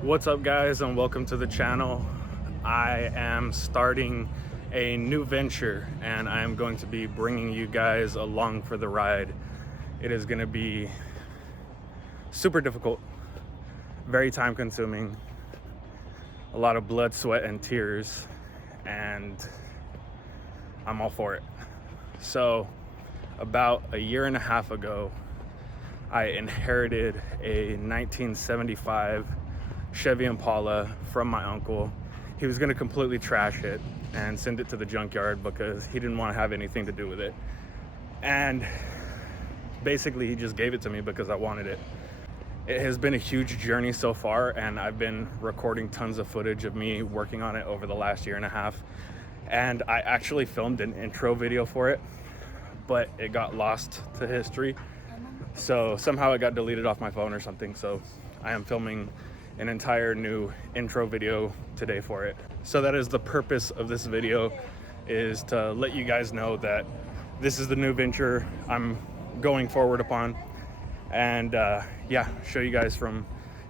What's up, guys, and welcome to the channel. I am starting a new venture and I am going to be bringing you guys along for the ride. It is going to be super difficult, very time consuming, a lot of blood, sweat, and tears, and I'm all for it. So about a year and a half ago, I inherited a 1975 Chevy Impala from my uncle. He was going to completely trash it and send it to the junkyard because he didn't want to have anything to do with it. And basically he just gave it to me because I wanted it. It has been a huge journey so far, and I've been recording tons of footage of me working on it over the last year and a half. And I actually filmed an intro video for it, but it got lost to history. So somehow it got deleted off my phone or something. So I am filming an entire new intro video today for it. So that is the purpose of this video, is to let you guys know that this is the new venture I'm going forward upon. And yeah, show you guys from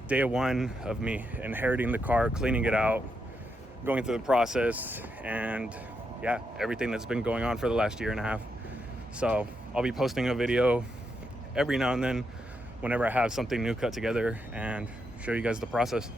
day one of me inheriting the car, cleaning it out, going through the process, and yeah, everything that's been going on for the last year and a half. So I'll be posting a video every now and then whenever I have something new cut together and show you guys the process.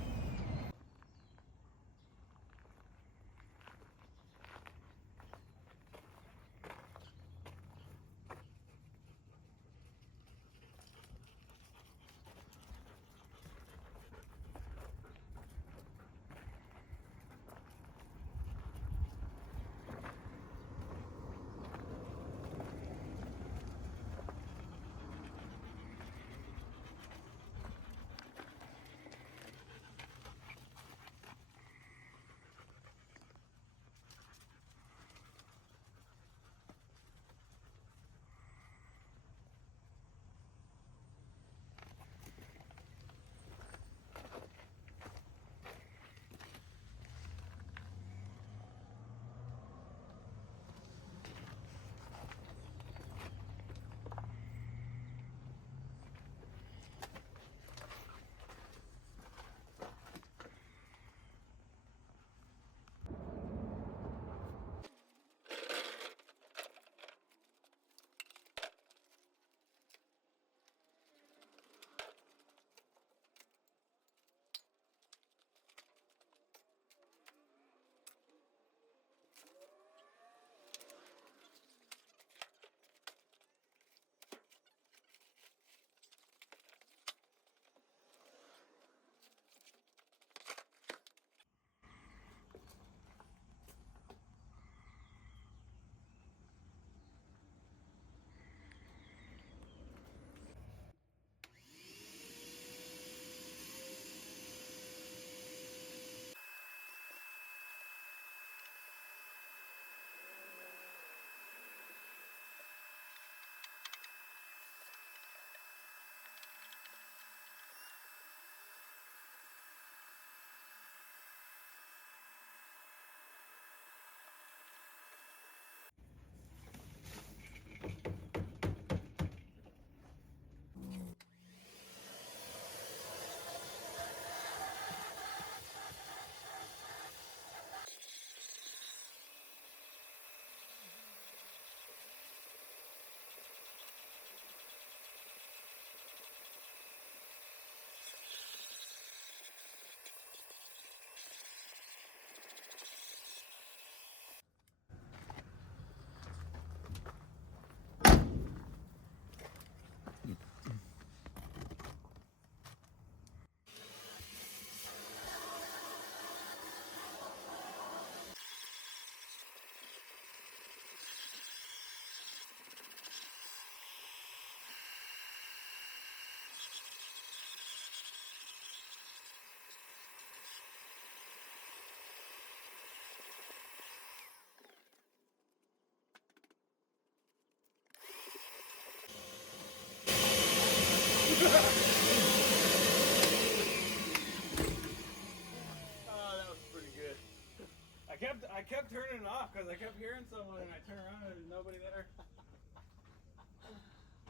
I kept turning it off because I kept hearing someone and I turned around and there's nobody there.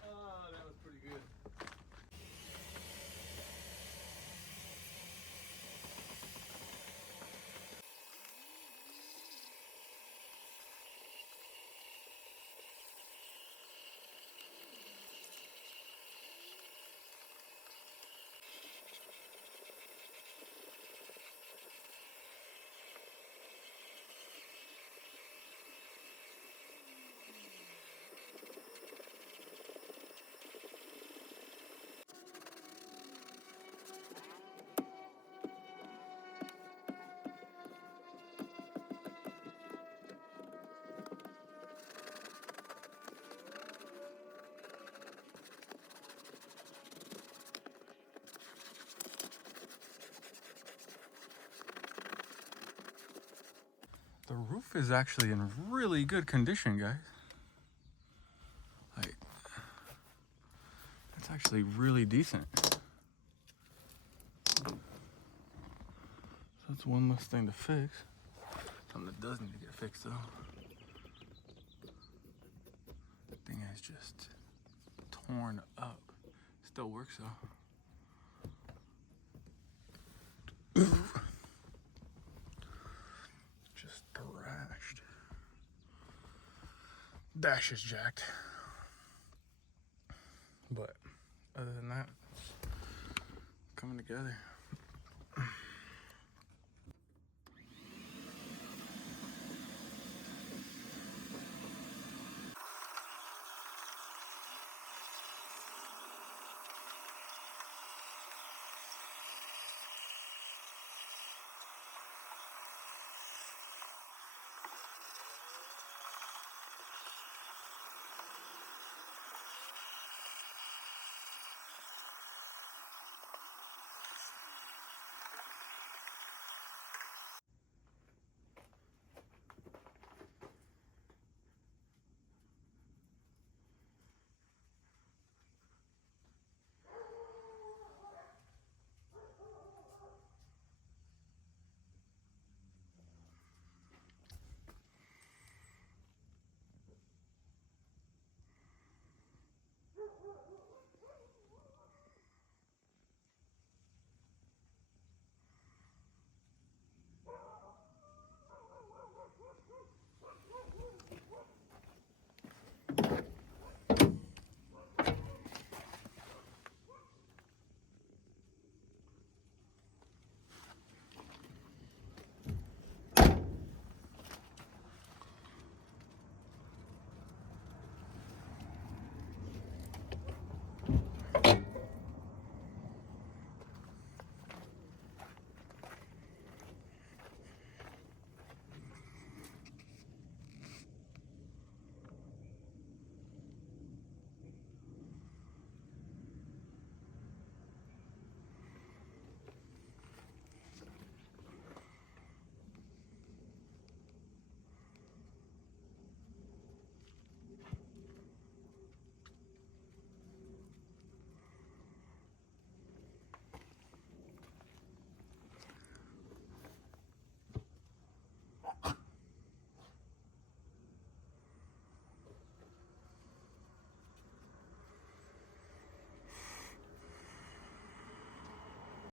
Oh, that was pretty good. The roof is actually in really good condition, guys. Like, it's actually really decent. So that's one less thing to fix. Something that does need to get fixed though. The thing is just torn up. Still works though. Just thrashed. Dash is jacked. But other than that, it's coming together.